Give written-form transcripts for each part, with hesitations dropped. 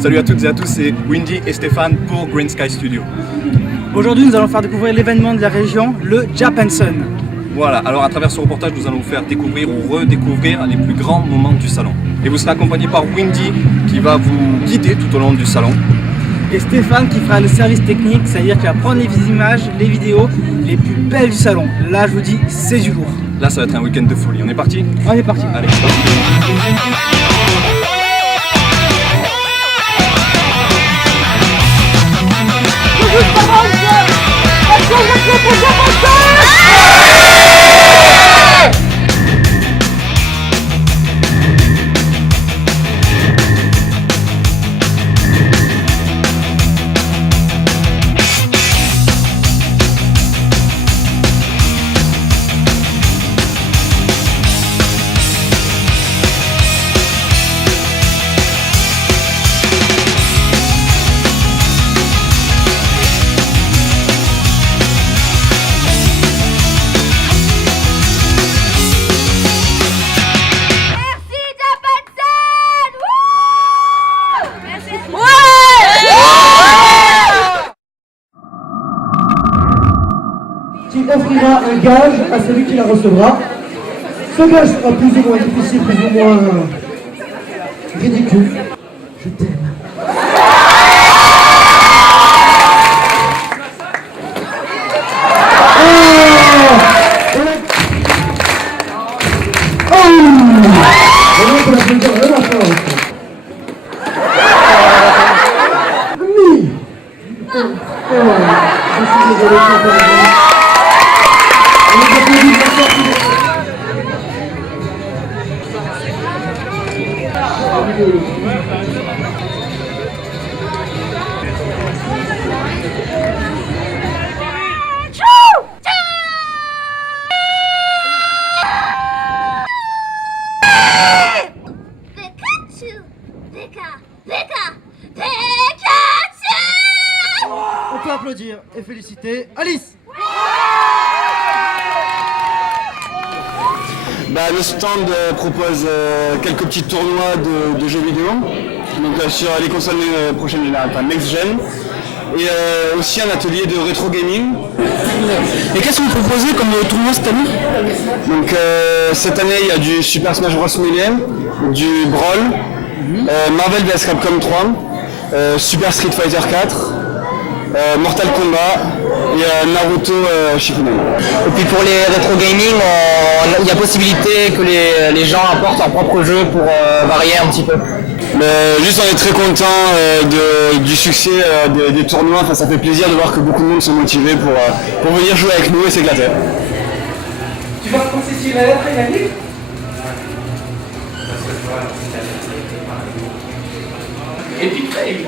Salut à toutes et à tous, c'est Windy et Stéphane pour Green Sky Studio. Aujourd'hui, nous allons faire découvrir l'événement de la région, le Japanson. Voilà, alors à travers ce reportage, nous allons vous faire découvrir ou redécouvrir les plus grands moments du salon. Et vous serez accompagné par Windy qui va vous guider tout au long du salon. Et Stéphane qui fera le service technique, c'est-à-dire qu'il va prendre les images, les vidéos les plus belles du salon. Là, je vous dis, c'est du lourd. Là, ça va être un week-end de folie. On est parti ? On est parti. Allez. Qui offrira un gage à celui qui la recevra. Ce gage sera plus ou moins difficile, plus ou moins ridicule. Je t'aime. On peut l'applaudir vraiment fort. On peut applaudir et féliciter Alice. Le stand propose quelques petits tournois de jeux vidéo, donc sur les consoles prochaine génération, next gen, et aussi un atelier de rétro gaming. Et qu'est-ce que vous proposez comme tournoi cette année? Donc cette année il y a du Super Smash Bros Melee, du Brawl, Marvel vs Capcom 3, Super Street Fighter 4, Mortal Kombat et Naruto Shippuden. Et puis pour les rétro gaming, il y a possibilité que les gens apportent leur propre jeu pour varier un petit peu. Juste on est très content du succès des tournois. Enfin, ça fait plaisir de voir que beaucoup de monde sont motivés pour venir jouer avec nous et s'éclater. Tu vas penser s'il va être gagné? Epic fail.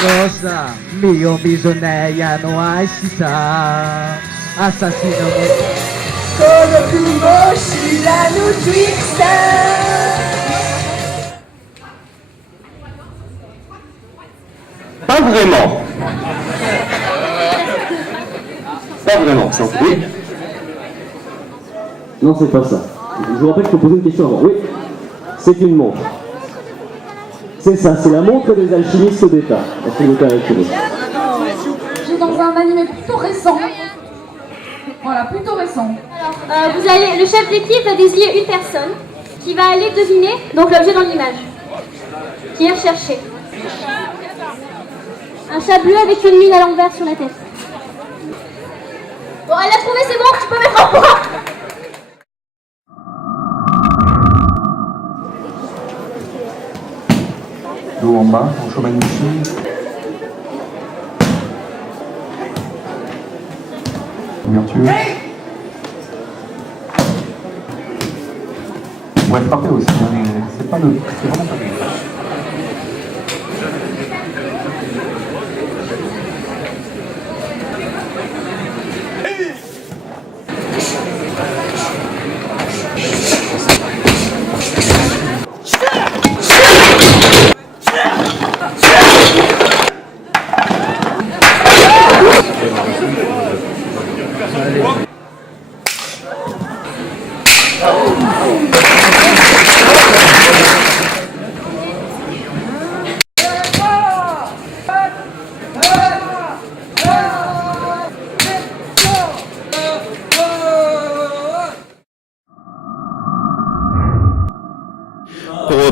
Nossa, mio bisogneia no aishita assassino Kono Kumoshira no Trickster. Pas vraiment. Pas vraiment, c'est un peu. Oui. Non, c'est pas ça. Je vous rappelle qu'il faut poser une question avant. Oui, c'est une montre. C'est ça, c'est la montre des alchimistes d'État. Est-ce que vous avez retrouvé? Je suis dans un animé plutôt récent. Voilà, plutôt récent. Alors, le chef d'équipe va désigner une personne qui va aller deviner donc l'objet dans l'image, qui est recherché. Un chat bleu avec une lune à l'envers sur la tête. Bon, elle l'a trouvé, c'est bon, tu peux mettre en point. L'eau en bas, en chaud magnifique. Ouverture. Ouais, c'est parfait aussi, hein, mais c'est pas le. C'est vraiment pas le.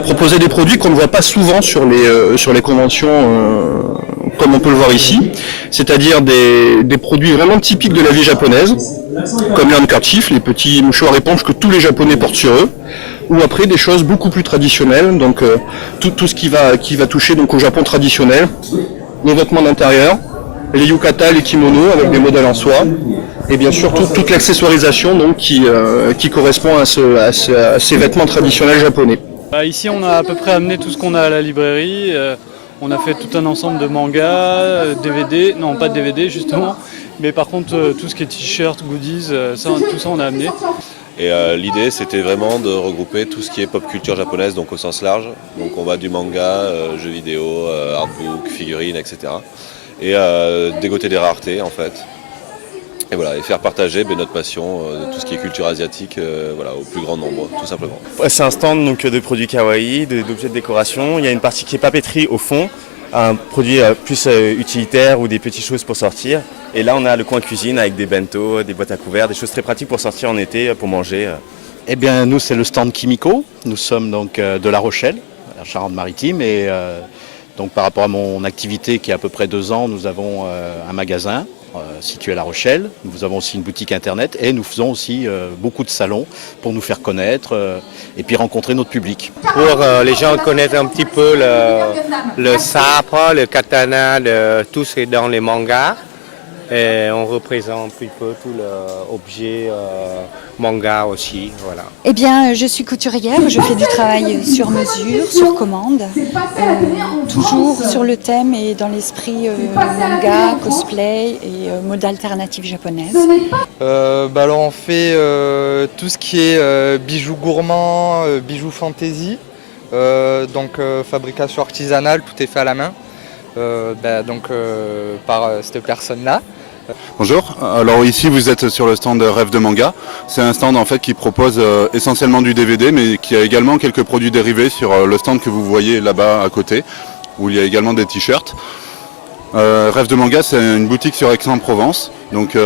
proposer des produits qu'on ne voit pas souvent sur les conventions comme on peut le voir ici, c'est-à-dire des produits vraiment typiques de la vie japonaise, comme les handkerchiefs, les petits mouchoirs éponges que tous les Japonais portent sur eux, ou après des choses beaucoup plus traditionnelles, donc tout ce qui va toucher donc au Japon traditionnel, les vêtements d'intérieur, les yukata, les kimonos avec des modèles en soie, et bien sûr toute l'accessoirisation donc qui correspond à ces vêtements traditionnels japonais. Ici on a à peu près amené tout ce qu'on a à la librairie. On a fait tout un ensemble de mangas, DVD, non pas de DVD justement, mais par contre tout ce qui est t-shirt, goodies, tout ça on a amené. Et l'idée c'était vraiment de regrouper tout ce qui est pop culture japonaise, donc au sens large. Donc on va du manga, jeux vidéo, artbook, figurines, etc. Et dégoter des raretés en fait. Et voilà, et faire partager notre passion de tout ce qui est culture asiatique au plus grand nombre, tout simplement. C'est un stand donc, de produits kawaii, d'objets de décoration. Il y a une partie qui est papeterie au fond, un produit plus utilitaire ou des petites choses pour sortir. Et là, on a le coin cuisine avec des bento, des boîtes à couverts, des choses très pratiques pour sortir en été, pour manger. Eh bien, nous, c'est le stand Kimiko. Nous sommes donc de La Rochelle, la Charente-Maritime. Et donc, par rapport à mon activité qui a à peu près 2 ans, nous avons un magasin situé à La Rochelle. Nous avons aussi une boutique internet et nous faisons aussi beaucoup de salons pour nous faire connaître et puis rencontrer notre public. Pour les gens connaissent un petit peu le sabre, le katana, tout ce qui est dans les mangas. Et on représente un petit peu tout l'objet manga aussi, voilà. Eh bien, je suis couturière, je fais du travail sur mesure, sur commande, toujours sur le thème et dans l'esprit manga, cosplay et mode alternative japonaise. Alors on fait tout ce qui est bijoux gourmands, bijoux fantasy, donc fabrication artisanale, tout est fait à la main. Par cette personne-là. Bonjour, alors ici vous êtes sur le stand Rêve de Manga. C'est un stand en fait qui propose essentiellement du DVD mais qui a également quelques produits dérivés sur le stand que vous voyez là-bas à côté où il y a également des t-shirts. Rêve de Manga, c'est une boutique sur Aix-en-Provence donc,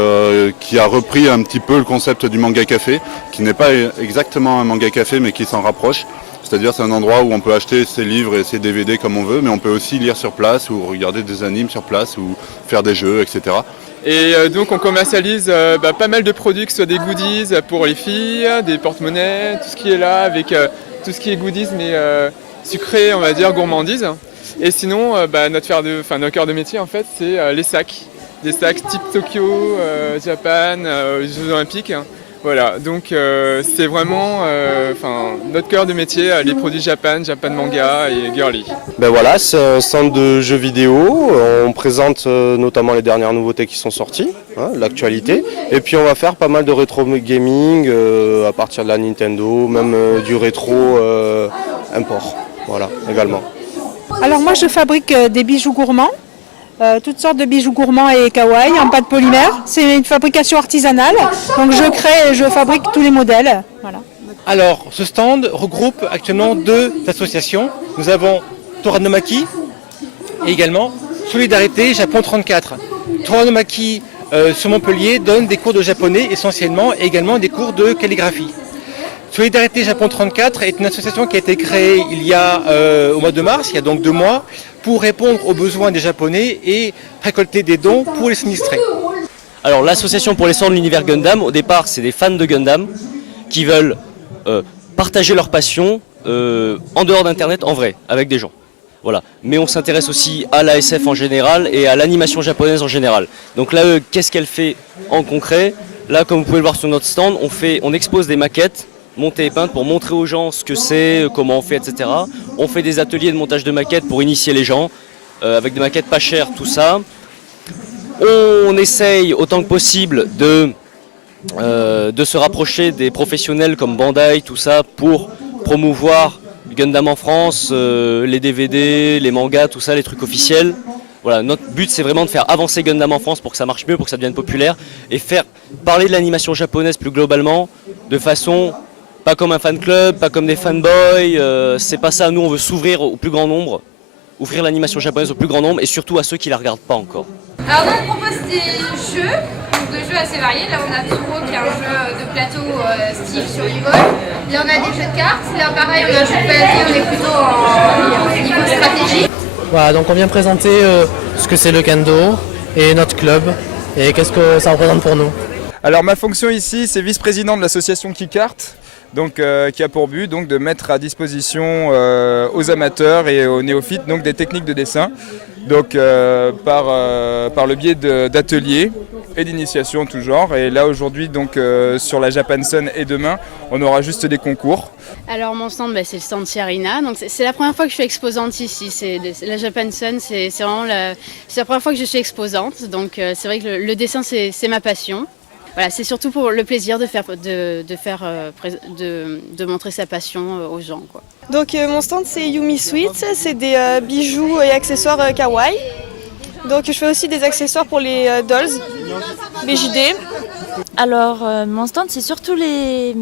qui a repris un petit peu le concept du manga café, qui n'est pas exactement un manga café mais qui s'en rapproche. C'est-à-dire c'est un endroit où on peut acheter ses livres et ses DVD comme on veut, mais on peut aussi lire sur place ou regarder des animes sur place ou faire des jeux, etc. Et donc on commercialise pas mal de produits, que ce soit des goodies pour les filles, des porte-monnaies, tout ce qui est là, avec tout ce qui est goodies mais sucré, on va dire, gourmandise. Et sinon, notre cœur de métier en fait, c'est les sacs. Des sacs type Tokyo, Japan, Jeux Olympiques. Voilà, donc c'est vraiment notre cœur de métier, les produits Japan manga et girly. Voilà, c'est un stand de jeux vidéo, on présente notamment les dernières nouveautés qui sont sorties, l'actualité, et puis on va faire pas mal de rétro gaming à partir de la Nintendo, même du rétro import, voilà, également. Alors moi je fabrique des bijoux gourmands. Toutes sortes de bijoux gourmands et kawaii en pâte polymère. C'est une fabrication artisanale, donc je crée et je fabrique tous les modèles. Voilà. Alors, ce stand regroupe actuellement 2 associations. Nous avons Toranomaki et également Solidarité Japon 34. Toranomaki sur Montpellier donne des cours de japonais essentiellement et également des cours de calligraphie. Solidarité Japon 34 est une association qui a été créée il y a au mois de mars, il y a donc 2 mois, pour répondre aux besoins des Japonais et récolter des dons pour les sinistrés. Alors l'association pour l'essor de l'univers Gundam, au départ c'est des fans de Gundam qui veulent partager leur passion en dehors d'internet, en vrai, avec des gens. Voilà. Mais on s'intéresse aussi à la SF en général et à l'animation japonaise en général. Donc là, qu'est-ce qu'elle fait en concret? Là, comme vous pouvez le voir sur notre stand, on expose des maquettes montées et peintes pour montrer aux gens ce que c'est, comment on fait, etc. On fait des ateliers de montage de maquettes pour initier les gens, avec des maquettes pas chères, tout ça. On essaye autant que possible de se rapprocher des professionnels comme Bandai, tout ça, pour promouvoir Gundam en France, les DVD, les mangas, tout ça, les trucs officiels. Voilà, notre but c'est vraiment de faire avancer Gundam en France pour que ça marche mieux, pour que ça devienne populaire et faire parler de l'animation japonaise plus globalement de façon pas comme un fan club, pas comme des fanboys, c'est pas ça, nous on veut s'ouvrir au plus grand nombre, ouvrir l'animation japonaise au plus grand nombre et surtout à ceux qui la regardent pas encore. Alors nous on propose des jeux assez variés. Là, on a Tsuro qui est un jeu de plateau style survival. Là, on a des jeux de cartes. Là, pareil, on a un jeu de plateau, on est plutôt en niveau stratégie. Voilà, donc on vient présenter ce que c'est le kendo et notre club et qu'est-ce que ça représente pour nous. Alors ma fonction ici, c'est vice-président de l'association Keycart, donc qui a pour but donc de mettre à disposition aux amateurs et aux néophytes donc des techniques de dessin, donc par le biais d'ateliers et d'initiations tout genre. Et là aujourd'hui donc sur la Japan Sun et demain, on aura juste des concours. Alors mon stand, c'est le stand Chiarina, donc c'est la première fois que je suis exposante ici. La Japan Sun, c'est vraiment c'est la première fois que je suis exposante, donc c'est vrai que le dessin c'est ma passion. Voilà, c'est surtout pour le plaisir de montrer sa passion aux gens, quoi. Donc mon stand c'est Yumi Sweets, c'est des bijoux et accessoires kawaii. Donc je fais aussi des accessoires pour les dolls, BJD. Alors mon stand c'est surtout les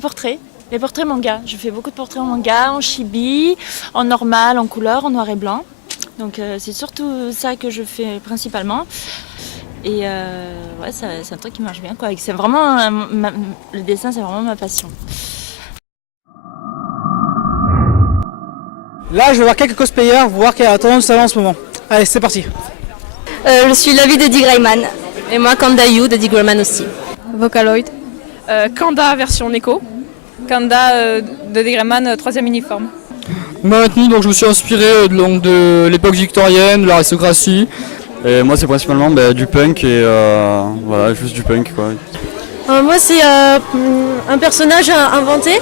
portraits. Les portraits manga. Je fais beaucoup de portraits en manga, en chibi, en normal, en couleur, en noir et blanc. Donc c'est surtout ça que je fais principalement. Et ouais, c'est un truc qui marche bien, quoi. C'est vraiment le dessin, c'est vraiment ma passion. Là, je vais voir quelques cosplayers, voir quelle est la tendance en ce moment. Allez, c'est parti. Je suis Lavi de Dick Grayman. Et moi, Kanda Yu de Dick Grayman aussi. Vocaloid. Kanda version Neko. Kanda de Dick Grayman, 3e uniforme. Maintenant, donc, je me suis inspiré de l'époque victorienne, de l'aristocratie. Et moi c'est principalement du punk et voilà, juste du punk quoi. Moi c'est un personnage inventé.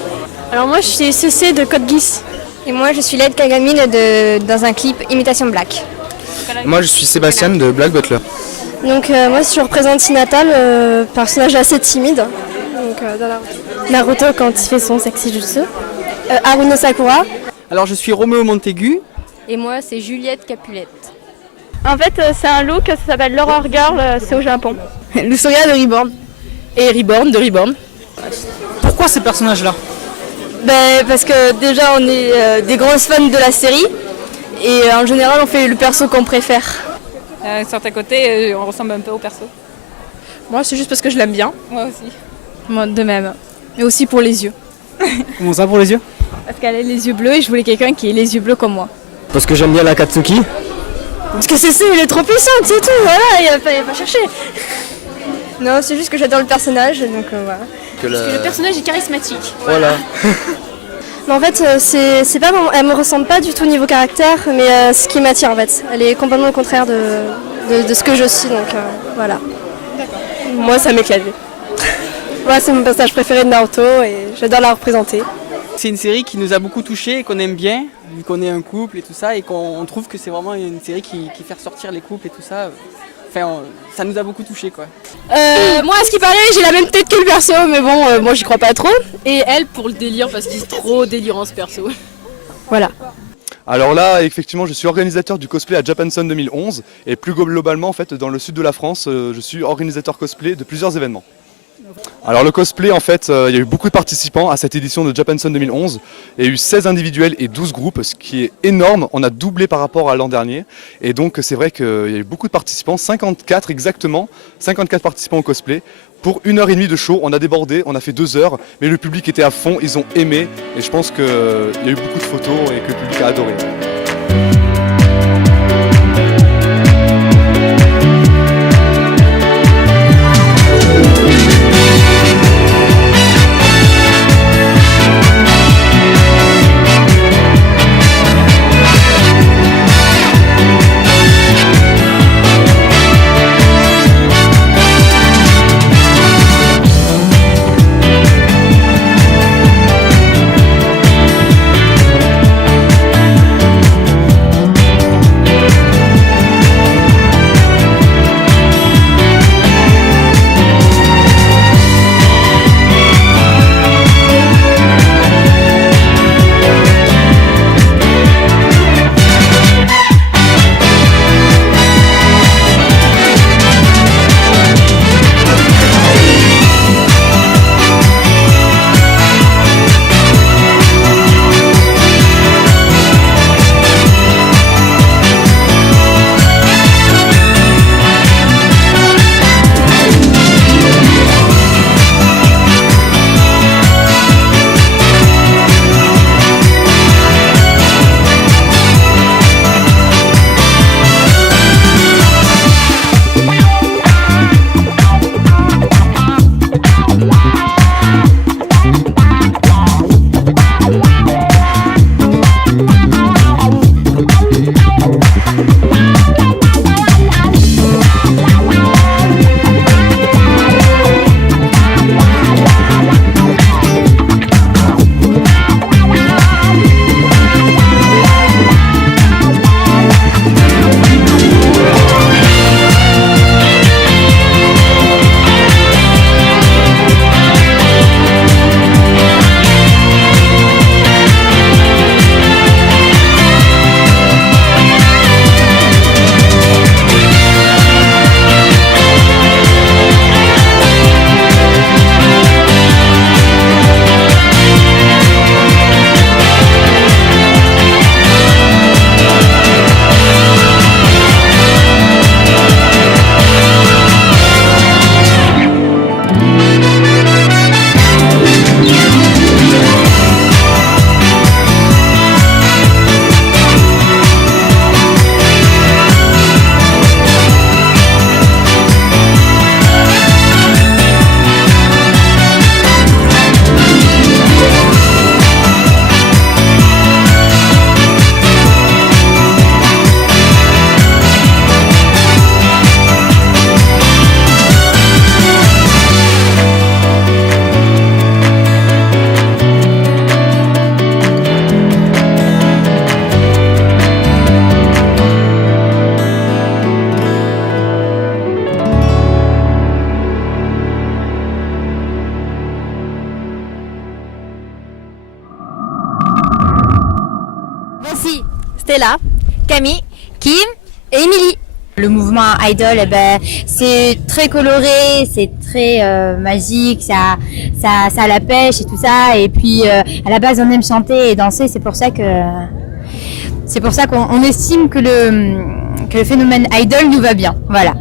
Alors moi je suis CC de Code Geass. Et moi je suis Led Kagami dans un clip Imitation Black. Moi je suis Sébastien de Black Butler. Donc moi je représente Hinata, personnage assez timide. Donc dans Naruto quand il fait son sexy jutsu. Haruno Sakura. Alors je suis Roméo Montaigu. Et moi c'est Juliette Capulette. En fait, c'est un look, ça s'appelle l'Horror Girl, c'est au Japon. Lusoya de Reborn. Et Reborn de Reborn. Pourquoi ces personnages-là? Parce que déjà, on est des grosses fans de la série. Et en général, on fait le perso qu'on préfère. D'un certain côté, on ressemble un peu au perso. Moi, c'est juste parce que je l'aime bien. Moi aussi. Moi, de même. Mais aussi pour les yeux. Comment ça pour les yeux? Parce qu'elle a les yeux bleus et je voulais quelqu'un qui ait les yeux bleus comme moi. Parce que j'aime bien la Katsuki. Parce que CC, elle est trop puissante, c'est tout, voilà, il n'y a pas chercher. Non, c'est juste que j'adore le personnage, donc voilà. Parce que le personnage est charismatique. Voilà. Mais en fait, c'est pas bon, elle me ressemble pas du tout niveau caractère, mais ce qui m'attire en fait. Elle est complètement le contraire de ce que je suis, donc voilà. Moi, ça m'éclate. Moi, c'est mon personnage préféré de Naruto et j'adore la représenter. C'est une série qui nous a beaucoup touchés et qu'on aime bien, vu qu'on est un couple et tout ça, et qu'on trouve que c'est vraiment une série qui fait ressortir les couples et tout ça. Enfin, ça nous a beaucoup touchés, quoi. Moi, à ce qui paraît, j'ai la même tête que le perso, mais bon, moi j'y crois pas trop. Et elle pour le délire, parce qu'il est trop délirant ce perso. Voilà. Alors là, effectivement, je suis organisateur du cosplay à Japan Sun 2011, et plus globalement, en fait, dans le sud de la France, je suis organisateur cosplay de plusieurs événements. Alors le cosplay, en fait, il y a eu beaucoup de participants à cette édition de Japan Sun 2011. Il y a eu 16 individuels et 12 groupes, ce qui est énorme. On a doublé par rapport à l'an dernier. Et donc c'est vrai qu'il y a eu beaucoup de participants, 54 exactement, 54 participants au cosplay. Pour 1h30 de show, on a débordé, on a fait 2 heures, mais le public était à fond, ils ont aimé. Et je pense qu'il y a eu beaucoup de photos et que le public a adoré. Stella, Camille, Kim et Émilie. Le mouvement Idol, c'est très coloré, c'est très magique, ça a la pêche et tout ça. Et puis à la base, on aime chanter et danser, c'est pour ça qu'on estime que le phénomène Idol nous va bien. Voilà.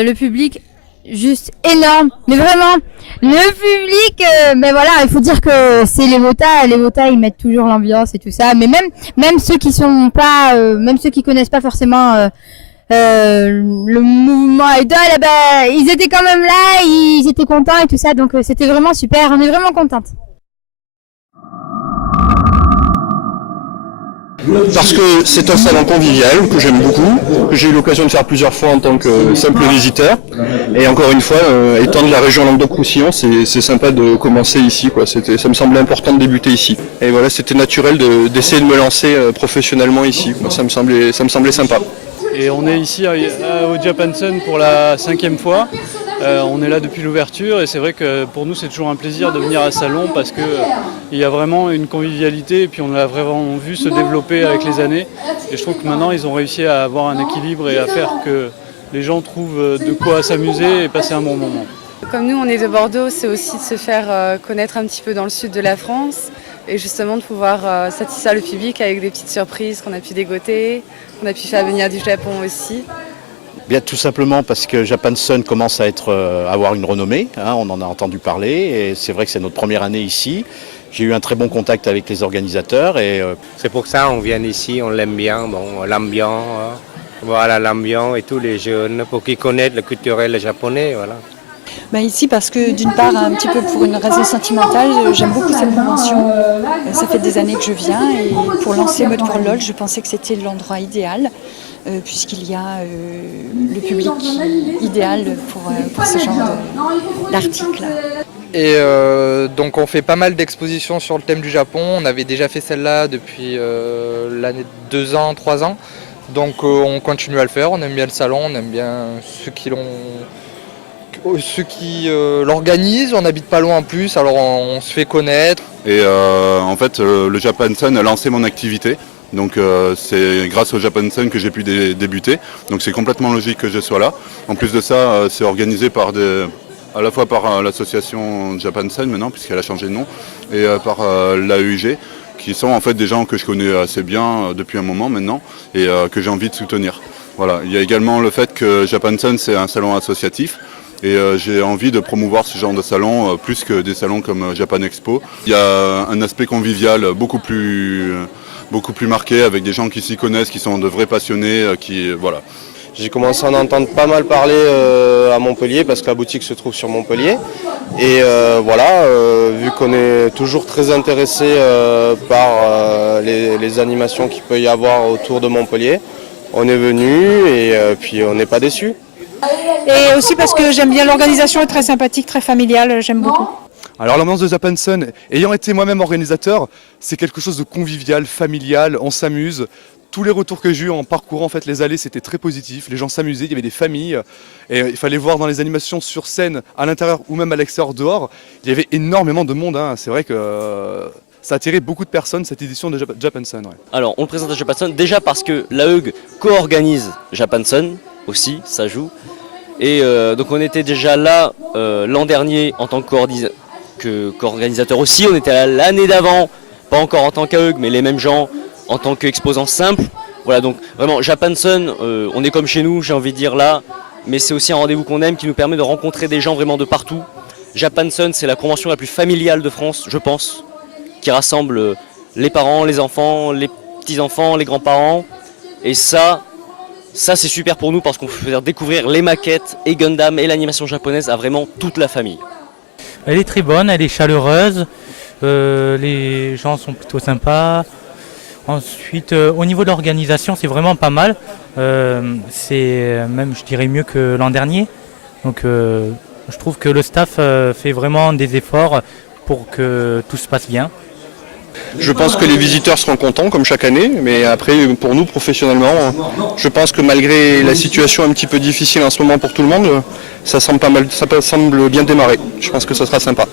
Le public juste énorme, mais vraiment le public, mais voilà, il faut dire que c'est les Votas ils mettent toujours l'ambiance et tout ça, mais même ceux qui sont pas, même ceux qui connaissent pas forcément le mouvement Idol, ils étaient quand même là, ils étaient contents et tout ça, donc c'était vraiment super, on est vraiment contente. Parce que c'est un salon convivial que j'aime beaucoup, que j'ai eu l'occasion de faire plusieurs fois en tant que simple visiteur. Et encore une fois, étant de la région Languedoc-Roussillon, c'est sympa de commencer ici, quoi. Ça me semblait important de débuter ici. Et voilà, c'était naturel d'essayer de me lancer professionnellement ici, quoi. Ça me semblait sympa. Et on est ici au Japan Sun pour la 5e fois. On est là depuis l'ouverture et c'est vrai que pour nous c'est toujours un plaisir de venir à Salon parce qu'il y a vraiment une convivialité et puis on l'a vraiment vu se développer avec les années. Et je trouve que maintenant ils ont réussi à avoir un équilibre et à faire que les gens trouvent de quoi s'amuser et passer un bon moment. Comme nous on est de Bordeaux, c'est aussi de se faire connaître un petit peu dans le sud de la France et justement de pouvoir satisfaire le public avec des petites surprises qu'on a pu dégoter, qu'on a pu faire venir du Japon aussi. Bien, tout simplement parce que Japan Sun commence à avoir une renommée, hein, on en a entendu parler et c'est vrai que c'est notre première année ici. J'ai eu un très bon contact avec les organisateurs et c'est pour ça qu'on vient ici, on l'aime bien, bon, l'ambiance, voilà l'ambiance et tous les jeunes pour qu'ils connaissent le culturel japonais, voilà. Ici parce que d'une part, un petit peu pour une raison sentimentale, j'aime beaucoup cette convention. Ça fait des années que je viens et pour lancer Mode pour LOL, je pensais que c'était l'endroit idéal puisqu'il y a le public idéal pour ce genre d'article. Et donc on fait pas mal d'expositions sur le thème du Japon. On avait déjà fait celle-là depuis l'année 2 ans, 3 ans. Donc on continue à le faire, on aime bien le salon, on aime bien ceux qui l'organisent, on n'habite pas loin en plus, alors on se fait connaître. Et en fait, le Japan Sun a lancé mon activité. Donc c'est grâce au Japan Sun que j'ai pu débuter. Donc c'est complètement logique que je sois là. En plus de ça, c'est organisé à la fois par l'association Japan Sun maintenant, puisqu'elle a changé de nom, et par l'AEUG, qui sont en fait des gens que je connais assez bien depuis un moment maintenant et que j'ai envie de soutenir. Voilà. Il y a également le fait que Japan Sun c'est un salon associatif. Et j'ai envie de promouvoir ce genre de salon plus que des salons comme Japan Expo. Il y a un aspect convivial beaucoup plus marqué avec des gens qui s'y connaissent, qui sont de vrais passionnés, voilà. J'ai commencé à en entendre pas mal parler à Montpellier parce que la boutique se trouve sur Montpellier. Et voilà, vu qu'on est toujours très intéressé par les animations qu'il peut y avoir autour de Montpellier, on est venu et puis on n'est pas déçus. Et aussi parce que j'aime bien l'organisation, est très sympathique, très familiale, j'aime beaucoup. Alors l'ambiance de Japan Sun, ayant été moi-même organisateur, c'est quelque chose de convivial, familial, on s'amuse. Tous les retours que j'ai eu en parcourant en fait, les allées, c'était très positif, les gens s'amusaient, il y avait des familles, et il fallait voir dans les animations sur scène, à l'intérieur ou même à l'extérieur dehors, il y avait énormément de monde, hein. C'est vrai que ça a attiré beaucoup de personnes cette édition de Japanson. Ouais. Alors on le présente à Japanson déjà parce que l'AEUG co-organise Japanson aussi, ça joue. Et donc on était déjà là l'an dernier en tant qu'organisateur aussi, on était là l'année d'avant, pas encore en tant qu'AEUG mais les mêmes gens en tant qu'exposants simples. Voilà, donc vraiment Japanson, on est comme chez nous, j'ai envie de dire là, mais c'est aussi un rendez-vous qu'on aime qui nous permet de rencontrer des gens vraiment de partout. Japanson, c'est la convention la plus familiale de France, je pense, qui rassemble les parents, les enfants, les petits-enfants, les grands-parents. Et ça c'est super pour nous parce qu'on peut faire découvrir les maquettes et Gundam et l'animation japonaise à vraiment toute la famille. Elle est très bonne, elle est chaleureuse, les gens sont plutôt sympas. Ensuite, au niveau de l'organisation, c'est vraiment pas mal. C'est même, je dirais, mieux que l'an dernier. Donc, je trouve que le staff fait vraiment des efforts pour que tout se passe bien. Je pense que les visiteurs seront contents, comme chaque année, mais après, pour nous, professionnellement, je pense que malgré la situation un petit peu difficile en ce moment pour tout le monde, ça semble pas mal, ça semble bien démarrer. Je pense que ça sera sympa.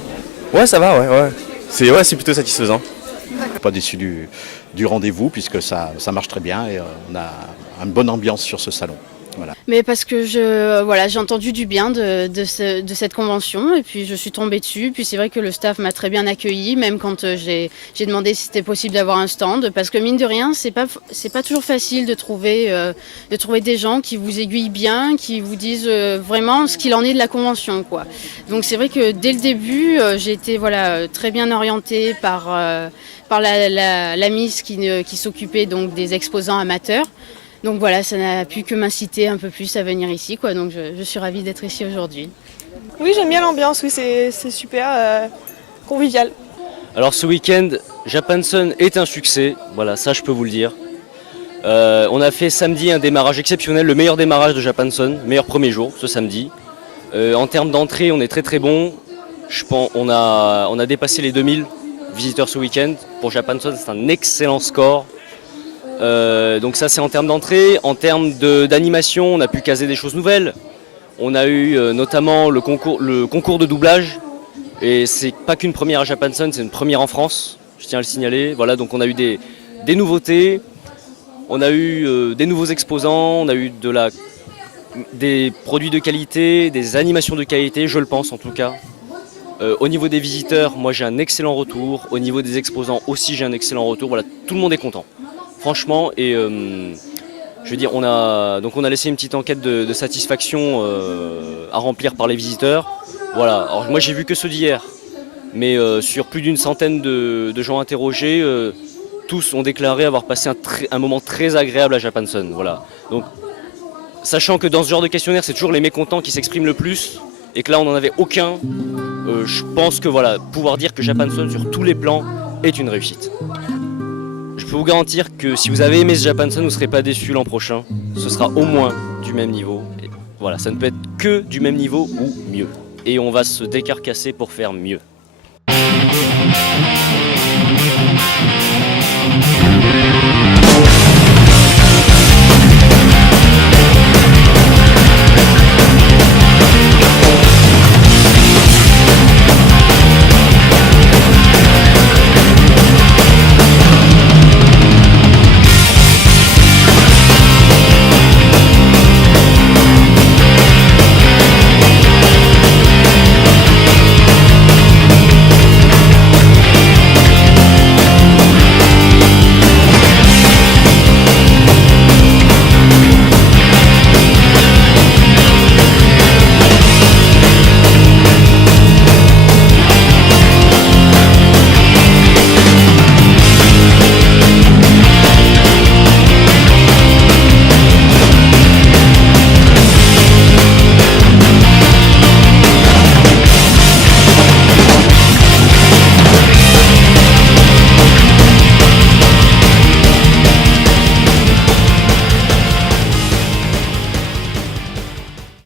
Ouais, ça va, ouais. C'est plutôt satisfaisant. Pas déçu du rendez-vous puisque ça marche très bien et on a une bonne ambiance sur ce salon. Voilà. Mais parce que j'ai entendu du bien de cette convention et puis je suis tombée dessus. Puis c'est vrai que le staff m'a très bien accueilli, même quand j'ai demandé si c'était possible d'avoir un stand. Parce que mine de rien, c'est pas toujours facile de trouver des gens qui vous aiguillent bien, qui vous disent vraiment ce qu'il en est de la convention, quoi. Donc c'est vrai que dès le début, j'ai été très bien orientée par la Miss qui s'occupait donc des exposants amateurs. Donc voilà, ça n'a pu que m'inciter un peu plus à venir ici, quoi. Donc je suis ravie d'être ici aujourd'hui. Oui, j'aime bien l'ambiance, oui, c'est super convivial. Alors ce week-end, Japanson est un succès, voilà, ça je peux vous le dire. On a fait samedi un démarrage exceptionnel, le meilleur démarrage de Japanson, meilleur premier jour, ce samedi. En termes d'entrée, on est très très bon. Je pense, on a dépassé les 2000 visiteurs ce week-end. Pour Japanson, c'est un excellent score. Donc ça c'est en termes d'entrée. En termes d'animation, on a pu caser des choses nouvelles. On a eu notamment le concours de doublage. Et c'est pas qu'une première à Japanson, c'est une première en France, je tiens à le signaler. Voilà, donc on a eu des nouveautés, on a eu des nouveaux exposants, on a eu des produits de qualité, des animations de qualité, je le pense en tout cas. Au niveau des visiteurs, moi j'ai un excellent retour. Au niveau des exposants aussi j'ai un excellent retour. Voilà, tout le monde est content. Franchement, et je veux dire, on a laissé une petite enquête de satisfaction à remplir par les visiteurs. Voilà, alors moi j'ai vu que ceux d'hier, mais sur plus d'une centaine de gens interrogés, tous ont déclaré avoir passé un moment très agréable à Japanson. Voilà. Donc, sachant que dans ce genre de questionnaire, c'est toujours les mécontents qui s'expriment le plus, et que là on n'en avait aucun, je pense que voilà, pouvoir dire que Japanson sur tous les plans est une réussite. Je peux vous garantir que si vous avez aimé ce Japanson, vous ne serez pas déçus l'an prochain. Ce sera au moins du même niveau. Et voilà, ça ne peut être que du même niveau ou mieux. Et on va se décarcasser pour faire mieux.